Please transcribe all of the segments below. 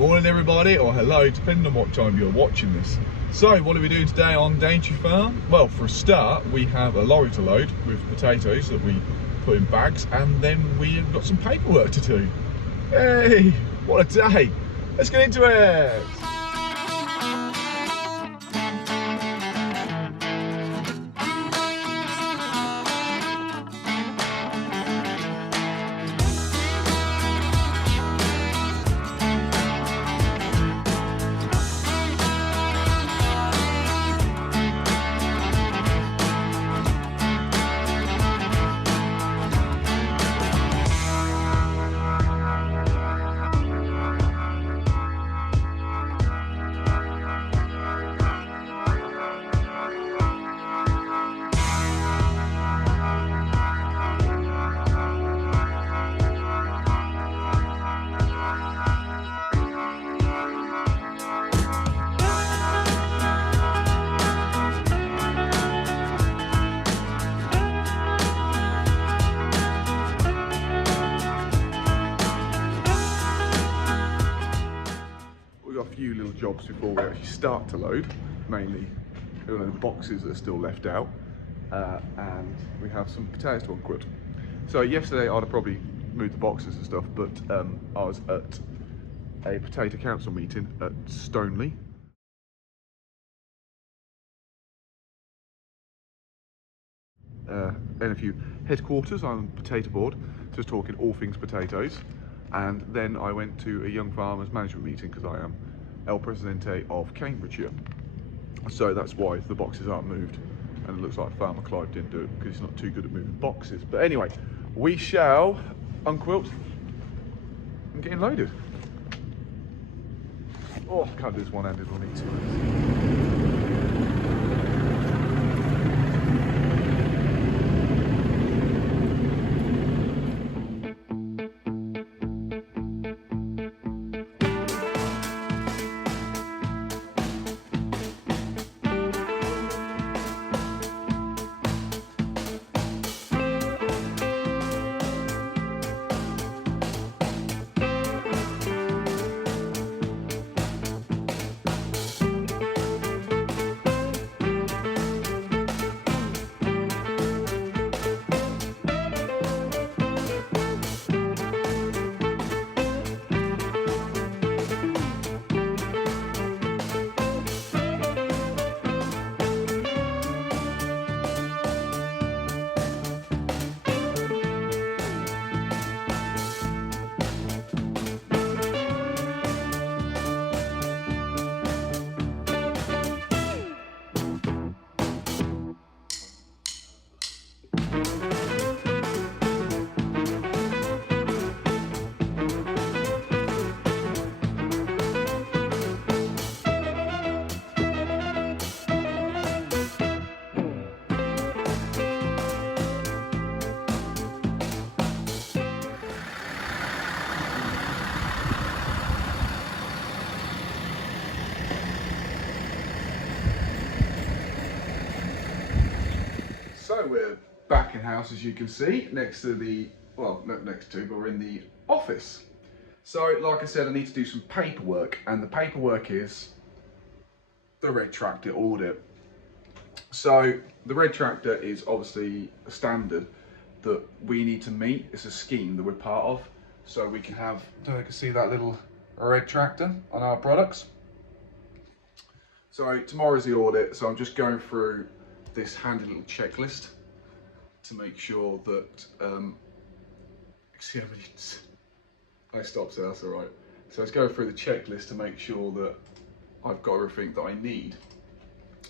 Morning everybody, or hello, depending on what time you're watching this. So what are we doing today on Daintree Farm? Well, for a start, we have a lorry to load with potatoes that we put in bags, and then we've got some paperwork to do. Hey, what a day. Let's get into it. A few little jobs before we actually start to load, mainly the boxes that are still left out, and we have some potatoes to unquit. So yesterday I'd have probably moved the boxes and stuff, but I was at a potato council meeting at Stoneleigh. NFU headquarters on potato board, just talking all things potatoes, and then I went to a young farmers management meeting because I am El Presidente of Cambridgeshire, so that's why the boxes aren't moved, and it looks like Farmer Clive didn't do it because he's not too good at moving boxes. But anyway, we shall unquilt and get loaded. Oh, I can't do this one-handed, we'll need to. So we're back in house, as you can see, next to the, well, not next to, but we're in the office. So, like I said, I need to do some paperwork, and the paperwork is the red tractor audit. So, the red tractor is obviously a standard that we need to meet. It's a scheme that we're part of, so we can have, so you can see that little red tractor on our products. So, tomorrow's the audit, so I'm just going through this handy little checklist to make sure that see how many I stopped, so that's all right. So let's go through the checklist to make sure that I've got everything that I need.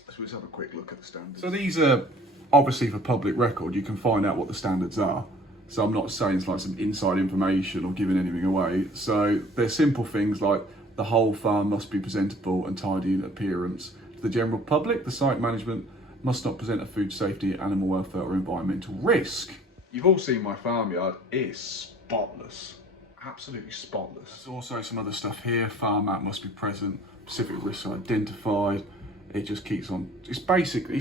So let's have a quick look at the standards. So these are obviously for public record. You can find out what the standards are. So I'm not saying it's like some inside information or giving anything away. So they're simple things like the whole farm must be presentable and tidy in appearance to the general public. The site management must not present a food safety, animal welfare or environmental risk. You've all seen my farmyard. It's spotless, absolutely spotless. There's also some other stuff here. Farm map must be present, specific risks are identified. It just keeps on. It's basically,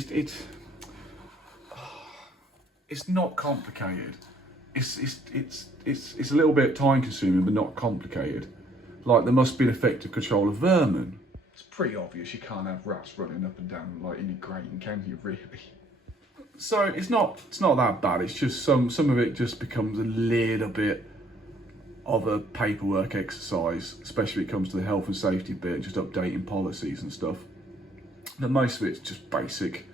it's not complicated. It's a little bit time consuming, but not complicated. Like, there must be an effective control of vermin. It's pretty obvious you can't have rats running up and down like in your grating, can you, really? So it's not that bad. It's just some of it just becomes a little bit of a paperwork exercise, especially when it comes to the health and safety bit, just updating policies and stuff. But most of it's just basic,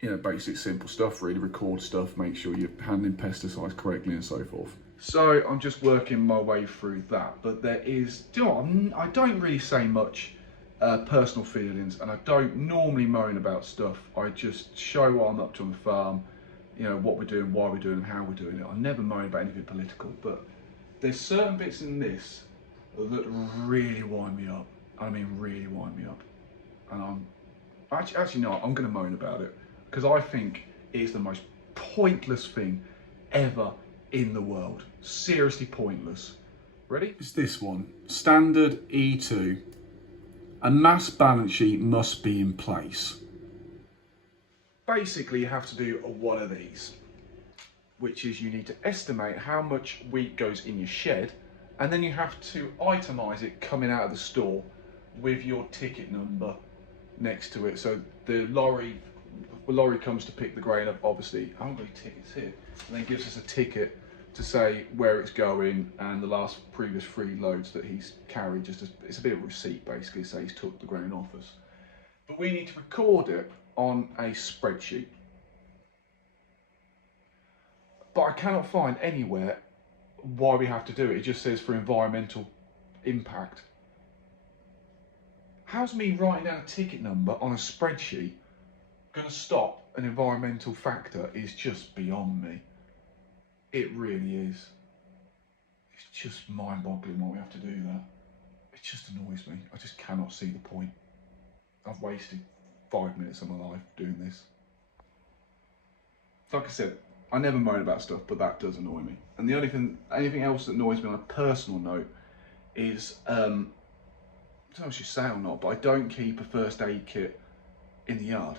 basic simple stuff, really. Record stuff, make sure you're handling pesticides correctly and so forth. So I'm just working my way through that, but there is, I don't really say much personal feelings, and I don't normally moan about stuff. I just show what I'm up to on the farm, what we're doing, why we're doing it, how we're doing it. I never moan about anything political, but there's certain bits in this that really wind me up. I mean, really wind me up. And I'm actually not, I'm going to moan about it, because I think it's the most pointless thing ever in the world. Seriously pointless. Ready? It's this one. Standard E2. A mass balance sheet must be in place. Basically, you have to do one of these, which is you need to estimate how much wheat goes in your shed, and then you have to itemize it coming out of the store with your ticket number next to it. So the lorry comes to pick the grain up, obviously. I haven't got any tickets here. And then gives us a ticket to say where it's going and the previous 3 loads that he's carried. It's a bit of a receipt, basically, to say he's took the grain off us. But we need to record it on a spreadsheet. But I cannot find anywhere why we have to do it. It just says for environmental impact. How's me writing down a ticket number on a spreadsheet going to stop an environmental factor? Is just beyond me. It really is. It's just mind-boggling why we have to do that. It just annoys me. I just cannot see the point. I've wasted 5 minutes of my life doing this. Like I said, I never moan about stuff, but that does annoy me. And the anything else that annoys me on a personal note is, I don't know if I should say or not, but I don't keep a first aid kit in the yard.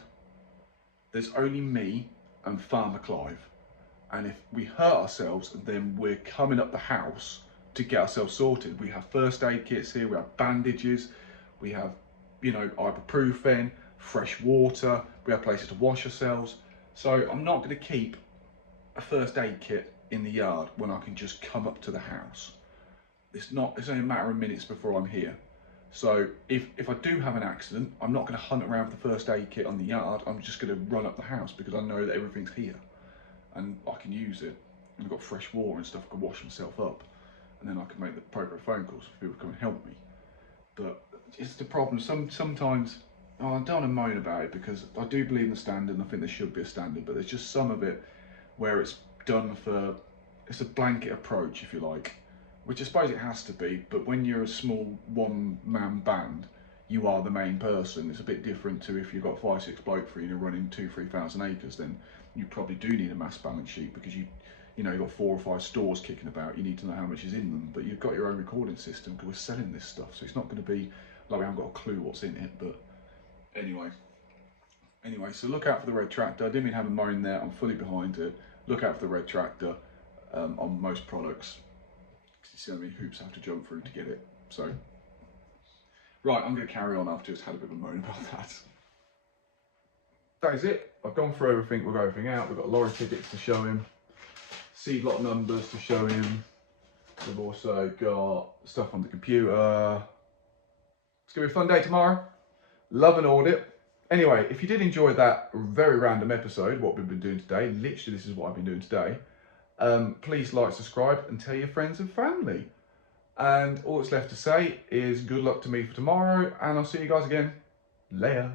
There's only me and Farmer Clive. And if we hurt ourselves, then we're coming up the house to get ourselves sorted. We have first aid kits here, we have bandages, we have, ibuprofen, fresh water, we have places to wash ourselves. So I'm not going to keep a first aid kit in the yard when I can just come up to the house. It's only a matter of minutes before I'm here. So if I do have an accident, I'm not going to hunt around for the first aid kit on the yard. I'm just going to run up the house because I know that everything's here and I can use it. And I've got fresh water and stuff, I can wash myself up, and then I can make the appropriate phone calls for people to come and help me. But it's the problem, sometimes, I don't want to moan about it because I do believe in the standard and I think there should be a standard, but there's just some of it where it's done it's a blanket approach, if you like, which I suppose it has to be, but when you're a small one-man band, you are the main person. It's a bit different to if you've got 5-6 bloke for you and you're running 2,000-3,000 acres, then you probably do need a mass balance sheet because you've got 4 or 5 stores kicking about. You need to know how much is in them, but you've got your own recording system because we're selling this stuff, so it's not going to be like we haven't got a clue what's in it. But anyway, so look out for the red tractor. I didn't mean to have a moan there. I'm fully behind it. Look out for the red tractor on most products. You see how many hoops I have to jump through to get it. So, right, I'm going to carry on. I've just had a bit of a moan about that. That is it. I've gone through everything. We've got everything out. We've got lorry tickets to show him, seed lot numbers to show him. We've also got stuff on the computer. It's going to be a fun day tomorrow. Love an audit. Anyway, if you did enjoy that very random episode, what we've been doing today, literally this is what I've been doing today, please like, subscribe and tell your friends and family. And all that's left to say is good luck to me for tomorrow, and I'll see you guys again later.